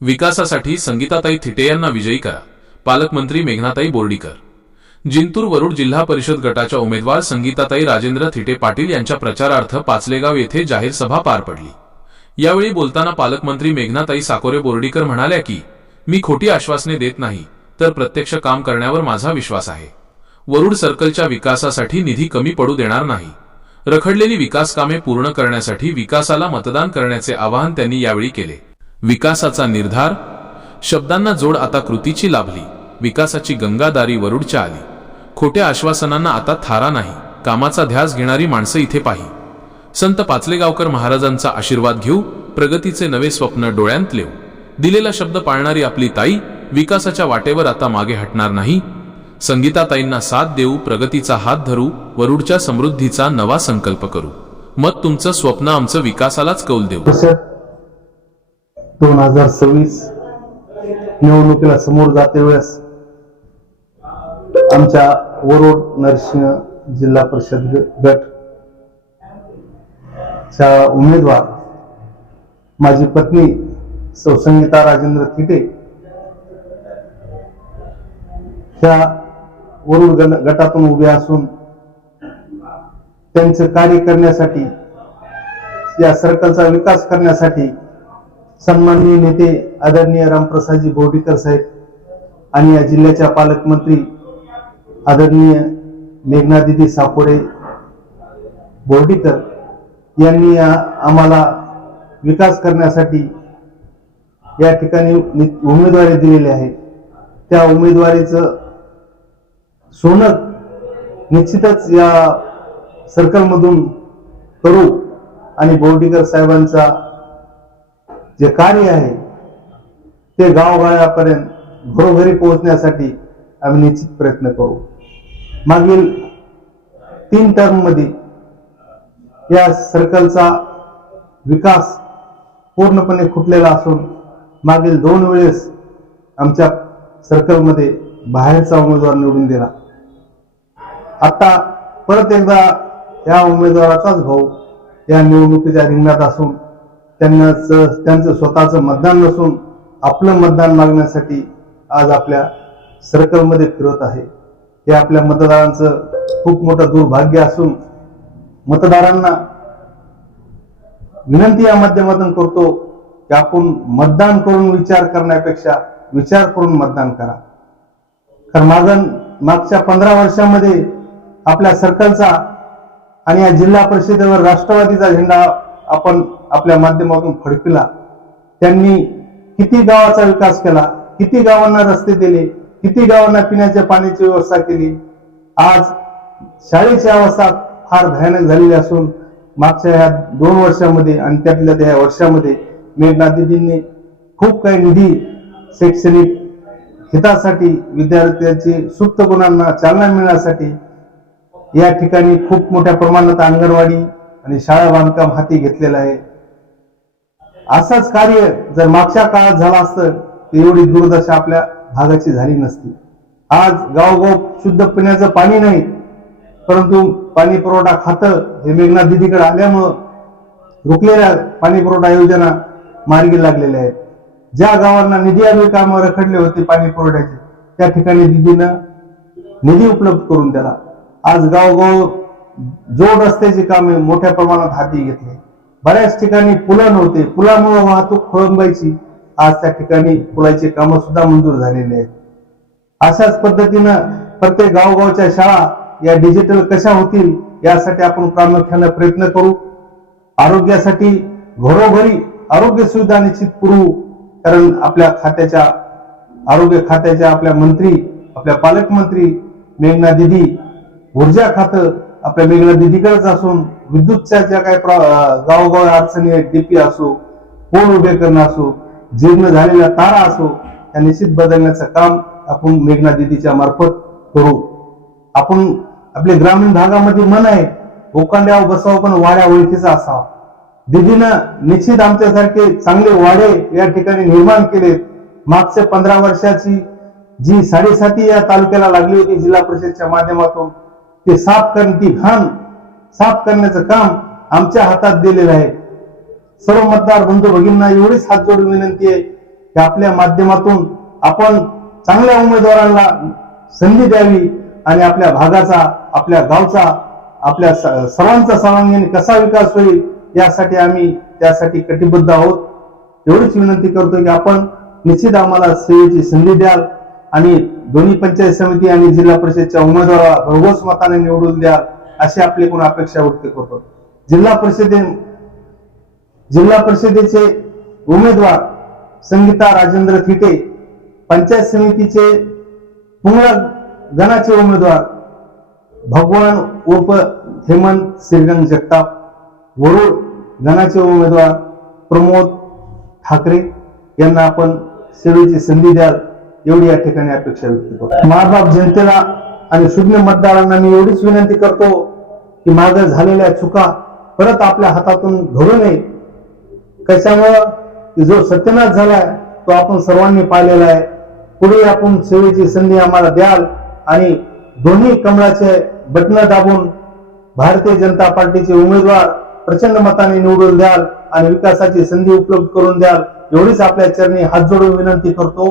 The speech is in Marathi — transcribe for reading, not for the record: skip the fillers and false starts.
विकासासाठी संगीताताई थिटे यांना विजयी करा, पालकमंत्री मेघनाताई बोर्डीकर। जिंतूर वरुड जिल्हा परिषद गटाच्या उमेदवार संगीताताई राजेंद्र थिटे पाटील यांच्या प्रचारार्थ पाचलेगाव येथे जाहीर सभा पार पडली। यावेळी बोलताना पालकमंत्री मेघनाताई साकोरे बोर्डीकर म्हणाल्या की मी खोटी आश्वासने देत नाही, तर प्रत्यक्ष काम करण्यावर माझा विश्वास आहे। वरुड सर्कलच्या विकासासाठी निधी कमी पडू देणार नाही। रखडलेली विकास कामे पूर्ण करण्यासाठी विकासाला मतदान करण्याचे आवाहन त्यांनी यावेळी केले। विकासाचा निर्धार, शब्दांना जोड आता कृतीची लाभली। विकासाची गंगादारी वरुडच्या आली। खोट्या आश्वासनांना आता थारा नाही, कामाचा ध्यास घेणारी माणसं इथे पाही। संत पाचलेगावकर महाराजांचा आशीर्वाद घेऊ, प्रगतीचे नवे स्वप्न डोळ्यांत लेऊ। दिलेला शब्द पाळणारी आपली ताई, विकासाच्या वाटेवर आता मागे हटणार नाही। संगीताताईंना साथ देऊ, प्रगतीचा हात धरू, वरुडच्या समृद्धीचा नवा संकल्प करू। मत तुमचं, स्वप्न आमचं, विकासालाच कौल देऊ। 2026 निवडणुकीला समोर जाते वेळेस आमच्या वरुड नरसिंह जिल्हा परिषद गट च्या उमेदवार माझी पत्नी सौ संगीता राजेंद्र थिटे त्या वरुड गटातून उभे असून त्यांचे कार्य करण्यासाठी, या सर्कलचा विकास करण्यासाठी सन्माननीय नेते आदरणीय रामप्रसादजी बोर्डीकर साहेब आणि या जिल्ह्याच्या पालकमंत्री आदरणीय मेघनादिदी साकोरे बोर्डीकर यांनी आम्हाला विकास करण्यासाठी या ठिकाणी उमेदवारी दिलेली आहे। त्या उमेदवारीचं सोनं निश्चितच या सर्कलमधून करू आणि बोर्डीकर साहेबांचा जे कार्य आहे ते गावगाड्यापर्यंत घरोघरी पोहोचण्यासाठी आम्ही निश्चित प्रयत्न करू। मागील 3 टर्म मध्ये या सर्कलचा विकास पूर्णपणे खुटलेला असून मागील 2 वेळेस आमच्या सर्कलमध्ये बाहेरचा उमेदवार निवडून दिला। आता परत एकदा या उमेदवाराचाच भाऊ या निवडणुकीच्या रिंगणात असून त्यांचं स्वतःचं मतदान नसून आपलं मतदान मागण्यासाठी आज आपल्या सर्कलमध्ये फिरत आहे। हे आपल्या मतदारांचं खूप मोठं दुर्भाग्य असून मतदारांना विनंती या माध्यमातून करतो की आपण मतदान करून विचार करण्यापेक्षा विचार करून मतदान करा। कारण मागच्या 15 वर्षांमध्ये आपल्या सर्कलचा आणि या जिल्हा परिषदेवर राष्ट्रवादीचा झेंडा आपण आपल्या माध्यमातून फडकविला। त्यांनी किती गावाचा विकास केला, किती गावांना रस्ते दिले, किती गावांना पिण्याच्या पाण्याची व्यवस्था केली। आज शाळेची अवस्था फार भयानक झालेली असून मागच्या ह्या 2 वर्षांमध्ये आणि त्यातल्या त्या वर्षामध्ये मेघनादिदींनी खूप काही निधी शैक्षणिक हितासाठी, विद्यार्थ्यांची सुप्त गुणांना चालना मिळण्यासाठी या ठिकाणी खूप मोठ्या प्रमाणात अंगणवाडी आणि शाळा बांधकाम हाती घेतलेलं आहे। असंच कार्य जर मागच्या काळात झालं असतं तर एवढी दुर्दशा आपल्या भागाची झाली नसती। आज गावोगाव शुद्ध पिण्याचं पाणी नाही, परंतु पाणी पुरवठा खातं हे मेघनादिदीकडे आल्यामुळं रुकलेल्या पाणी पुरवठा योजना मार्गी लागलेल्या आहेत। ज्या गावांना निधी अभावी कामं रखडले होते पाणी पुरवठ्याचे, त्या ठिकाणी दिदीनं निधी उपलब्ध करून त्याला आज गावोगाव जोड रस्त्याची कामे मोठ्या प्रमाणात हाती घेतली। बऱ्याच ठिकाणी पुलं नव्हते, पुलामुळे वाहतूक खोळंबायची, आज त्या ठिकाणी पुलाची कामं सुद्धा मंजूर झालेली आहेत। अशाच पद्धतीनं प्रत्येक गावगावच्या शाळा या डिजिटल कशा होतील यासाठी आपण प्रामुख्याने प्रयत्न करू। आरोग्यासाठी घरोघरी आरोग्य सुविधा निश्चित पुरवू, कारण आपल्या खात्याच्या आरोग्य खात्याच्या आपल्या मंत्री, आपल्या पालकमंत्री मेघनादिदी, ऊर्जा खातं आपल्या मेघनादिदीकडेच असून विद्युतच्या ज्या काही गावोगाव अडचणी आहेत, डीपी असो, पोल उभे करणं असो, जीर्ण झालेल्या तारा असो, त्या निश्चित बदलण्याचं काम आपण मेघनादिदीच्या मार्फत करू। आपण आपल्या ग्रामीण भागामध्ये मन आहे ओकांड्यावर बसावं पण वाड्या ओळखीचा असावा। दिदीनं निश्चित आमच्यासारखे चांगले वाडे या ठिकाणी निर्माण केलेत। मागच्या 15 वर्षाची जी साडेसाती या तालुक्याला लागली होती जिल्हा परिषदच्या माध्यमातून, ते साफ ती घाण साफ करण्याचं काम आमच्या हातात दिलेलं आहे। सर्व मतदार बंधू भगिनींना एवढीच हात जोडून विनंती आहे की आपल्या माध्यमातून आपण चांगल्या उमेदवारांना संधी द्यावी आणि आपल्या भागाचा, आपल्या गावचा, आपल्या सर्वांचा सर्वांगीण कसा विकास होईल यासाठी आम्ही त्यासाठी कटिबद्ध आहोत. एवढीच विनंती करतो की आपण निश्चित आम्हाला सेवेची संधी द्याल आणि दोन्ही पंचायत समिती आणि जिल्हा परिषदच्या उमेदवाराला भरघोस मताने निवडून द्याल अशी आपली एकूण अपेक्षा व्यक्त करतो. जिल्हा परिषदेचे उमेदवार संगीता राजेंद्र थिटे, पंचायत समितीचे पुंगळा गणाचे उमेदवार भगवान उर्फ हेमंत श्रीरंग जगताप, वरुड गणाचे उमेदवार प्रमोद ठाकरे यांना आपण सेवेची संधी द्याल एवढी या ठिकाणी अपेक्षा व्यक्त करतो. मायबाप जनतेला आणि शून्य मतदारांना मी एवढीच विनंती करतो की मागे झालेल्या चुका परत आपल्या हातातून घडू नये. कशामुळं की जो सत्यनाश झालाय तो आपण सर्वांनी पाहिलेला आहे. पुढे आपण सेवेची संधी आम्हाला द्याल आणि दोन्ही कमळाचे बटन दाबून भारतीय जनता पार्टीचे उमेदवार प्रचंड मताने निवडून द्याल आणि विकासाची संधी उपलब्ध करून द्याल एवढीच आपल्या चरणी हात जोडून विनंती करतो.